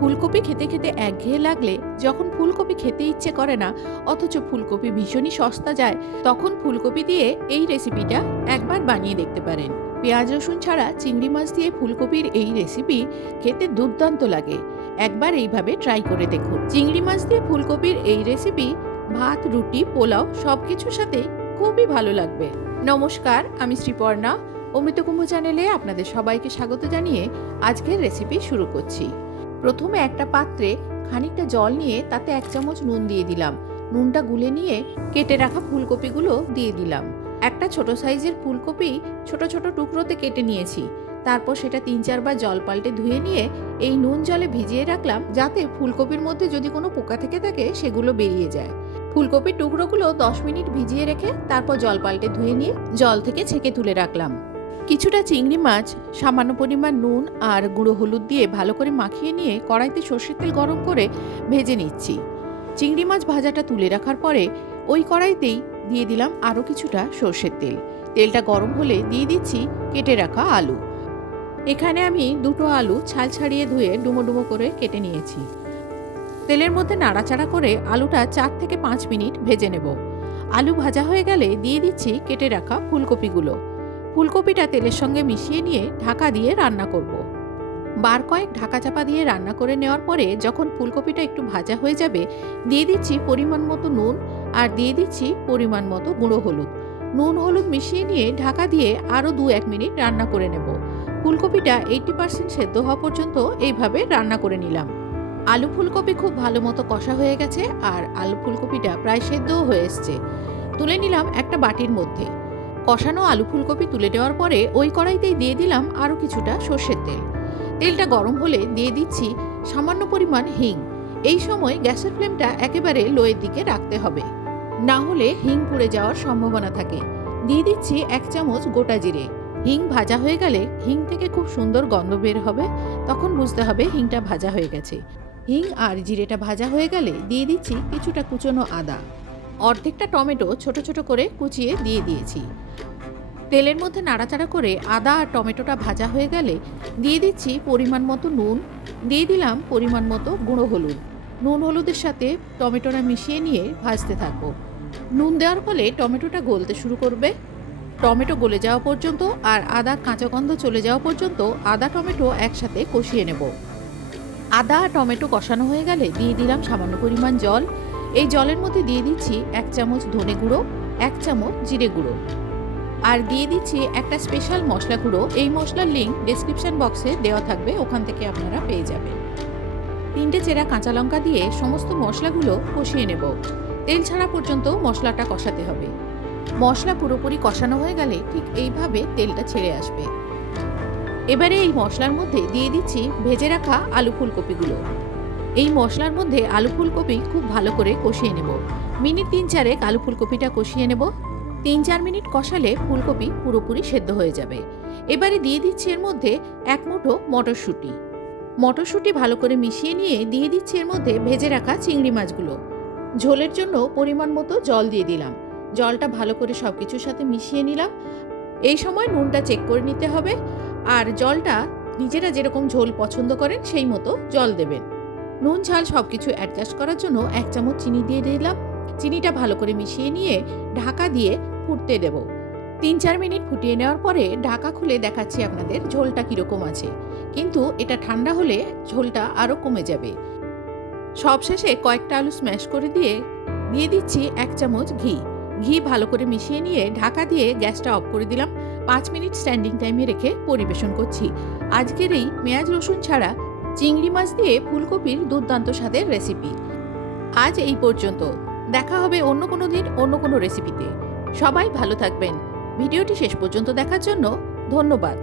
ফুলকপি খেতে খেতে একঘেয়ে লাগলে যখন ফুলকপি খেতে ইচ্ছে করে না, অথচ ফুলকপি ভীষণই সস্তা যায়, তখন ফুলকপি দিয়ে এই রেসিপিটা একবার বানিয়ে দেখতে পারেন। পেঁয়াজ, রসুন ছাড়া চিংড়ি মাছ দিয়ে ফুলকপির এই রেসিপি খেতে দুর্দান্ত লাগে। একবার এইভাবে ট্রাই করে দেখুন। চিংড়ি মাছ দিয়ে ফুলকপির এই রেসিপি, ভাত, রুটি, পোলাও সব কিছুর সাথে খুবই ভালো লাগবে। নমস্কার, আমি শ্রীপর্ণা। অমৃতকুম্ভ চ্যানেলে আপনাদের সবাইকে স্বাগত জানিয়ে আজকের রেসিপি শুরু করছি। প্রথমে একটা পাত্রে খানিকটা জল নিয়ে তাতে এক চামচ নুন দিয়ে দিলাম। নুনটা গুলে নিয়ে কেটে রাখা ফুলকপিগুলো দিয়ে দিলাম। একটা ছোট সাইজের ফুলকপি ছোট ছোট টুকরোতে কেটে নিয়েছি। তারপর সেটা তিন চারবার জল পাল্টে ধুয়ে নিয়ে এই নুন জলে ভিজিয়ে রাখলাম যাতে ফুলকপির মধ্যে যদি কোনো পোকা থেকে থাকে সেগুলো বেরিয়ে যায়। ফুলকপির টুকরোগুলো দশ মিনিট ভিজিয়ে রেখে তারপর জল পাল্টে ধুয়ে নিয়ে জল থেকে ছেঁকে তুলে রাখলাম। কিছুটা চিংড়ি মাছ, সামান্য পরিমাণ নুন আর গুঁড়ো হলুদ দিয়ে ভালো করে মাখিয়ে নিয়ে কড়াইতে সর্ষের তেল গরম করে ভেজে নিচ্ছি। চিংড়ি মাছ ভাজাটা তুলে রাখার পরে ওই কড়াইতেই দিয়ে দিলাম আরও কিছুটা সর্ষের তেল। তেলটা গরম হলে দিয়ে দিচ্ছি কেটে রাখা আলু। এখানে আমি দুটো আলু ছাল ছাড়িয়ে ধুয়ে ডুমো ডুমো করে কেটে নিয়েছি। তেলের মধ্যে নাড়াচাড়া করে আলুটা চার থেকে পাঁচ মিনিট ভেজে নেব। আলু ভাজা হয়ে গেলে দিয়ে দিচ্ছি কেটে রাখা ফুলকপিগুলো। ফুলকপিটা তেলের সঙ্গে মিশিয়ে নিয়ে ঢাকা দিয়ে রান্না করব। বার কয়েক ঢাকা চাপা দিয়ে রান্না করে নেওয়ার পরে যখন ফুলকপিটা একটু ভাজা হয়ে যাবে, দিয়ে দিচ্ছি পরিমাণ মতো নুন আর দিয়ে দিচ্ছি পরিমাণ মতো গুঁড়ো হলুদ। নুন হলুদ মিশিয়ে নিয়ে ঢাকা দিয়ে আরও দু এক মিনিট রান্না করে নেব। ফুলকপিটা এইটি পার্সেন্ট সেদ্ধ হওয়া পর্যন্ত এইভাবে রান্না করে নিলাম। আলু ফুলকপি খুব ভালো মতো কষা হয়ে গেছে আর আলু ফুলকপিটা প্রায় সেদ্ধও হয়ে এসছে। তুলে নিলাম একটা বাটির মধ্যে। কষানো আলু ফুলকপি তুলে দেওয়ার পরে ওই কড়াইতেই দিয়ে দিলাম আরও কিছুটা সর্ষের তেল। তেলটা গরম হলে দিয়ে দিচ্ছি সামান্য পরিমাণ হিং। এই সময় গ্যাসের ফ্লেমটা একেবারে লোয়ের দিকে রাখতে হবে। না হলে হিং পুড়ে যাওয়ার সম্ভাবনা থাকে। দিয়ে দিচ্ছি এক চামচ গোটা জিরে। হিং ভাজা হয়ে গেলে হিং থেকে খুব সুন্দর গন্ধ বের হবে। তখন বুঝতে হবে হিংটা ভাজা হয়ে গেছে। হিং আর জিরেটা ভাজা হয়ে গেলে দিয়ে দিচ্ছি কিছুটা কুচনো আদা। অর্ধেকটা টমেটো ছোট ছোট করে কুচিয়ে দিয়ে দিয়েছি। তেলের মধ্যে নাড়াচাড়া করে আদা আর টমেটোটা ভাজা হয়ে গেলে দিয়ে দিচ্ছি পরিমাণ মতো নুন, দিয়ে দিলাম পরিমাণ মতো গুঁড়ো হলুদ। নুন হলুদের সাথে টমেটোটা মিশিয়ে নিয়ে ভাজতে থাকব। নুন দেওয়ার ফলে টমেটোটা গলতে শুরু করবে। টমেটো গলে যাওয়া পর্যন্ত আর আদার কাঁচা গন্ধ চলে যাওয়া পর্যন্ত আদা, টমেটো একসাথে কষিয়ে নেব। আদা আর টমেটো কষানো হয়ে গেলে দিয়ে দিলাম সামান্য পরিমাণ জল। এই জলের মধ্যে দিয়ে দিচ্ছি এক চামচ ধনে গুঁড়ো, এক চামচ জিরে গুঁড়ো। আর দিয়ে দিচ্ছি একটা স্পেশাল মশলা গুঁড়ো। এই মশলার লিঙ্ক ডেসক্রিপশন বক্সে দেওয়া থাকবে, ওখান থেকে আপনারা পেয়ে যাবেন। তিনটে চেরা কাঁচা লঙ্কা দিয়ে সমস্ত মশলাগুলো কষিয়ে নেব। তেল ছাড়া পর্যন্ত মশলাটা কষাতে হবে। মশলা পুরোপুরি কষানো হয়ে গেলে ঠিক এইভাবে তেলটা ছেড়ে আসবে। এবারে এই মশলার মধ্যে দিয়ে দিচ্ছি ভেজে রাখা আলু ফুলকপিগুলো। এই মশলার মধ্যে আলু ফুলকপি খুব ভালো করে কষিয়ে নেব। মিনিট তিন চারেক আলু ফুলকপিটা কষিয়ে নেব। তিন চার মিনিট কষালে ফুলকপি পুরোপুরি সেদ্ধ হয়ে যাবে। এবারে দিয়ে দিচ্ছি এর মধ্যে এক মুঠো মটরশুঁটি। মটরশুঁটি ভালো করে মিশিয়ে নিয়ে দিয়ে দিচ্ছি এর মধ্যে ভেজে রাখা চিংড়ি মাছগুলো। ঝোলের জন্য পরিমাণ মতো জল দিয়ে দিলাম। জলটা ভালো করে সব কিছুর সাথে মিশিয়ে নিলাম। এই সময় নুনটা চেক করে নিতে হবে। আর জলটা নিজেরা যেরকম ঝোল পছন্দ করেন সেই মতো জল দেবেন। নুন, ঝাল সব কিছু অ্যাডজাস্ট করার জন্য এক চামচ চিনি দিয়ে দিলাম। চিনিটা ভালো করে মিশিয়ে নিয়ে ঢাকা দিয়ে ফুটতে দেব। তিন, চার মিনিট ফুটিয়ে নেওয়ার পরে ঢাকা খুলে দেখাচ্ছি আপনাদের ঝোলটা কীরকম আছে। কিন্তু এটা ঠান্ডা হলে ঝোলটা আরও কমে যাবে। সবশেষে কয়েকটা আলু স্ম্যাশ করে দিয়ে দিয়ে দিচ্ছি এক চামচ ঘি। ঘি ভালো করে মিশিয়ে নিয়ে ঢাকা দিয়ে গ্যাসটা অফ করে দিলাম। পাঁচ মিনিট স্ট্যান্ডিং টাইমে রেখে পরিবেশন করছি। আজকের এই পেঁয়াজ রসুন ছাড়া চিংড়ি মাছ দিয়ে ফুলকপির দুর্দান্ত স্বাদের রেসিপি আজ এই পর্যন্ত। দেখা হবে অন্য কোনো দিন, অন্য কোনো রেসিপিতে সবাই ভালো থাকবেন। ভিডিওটি শেষ পর্যন্ত দেখার জন্য ধন্যবাদ।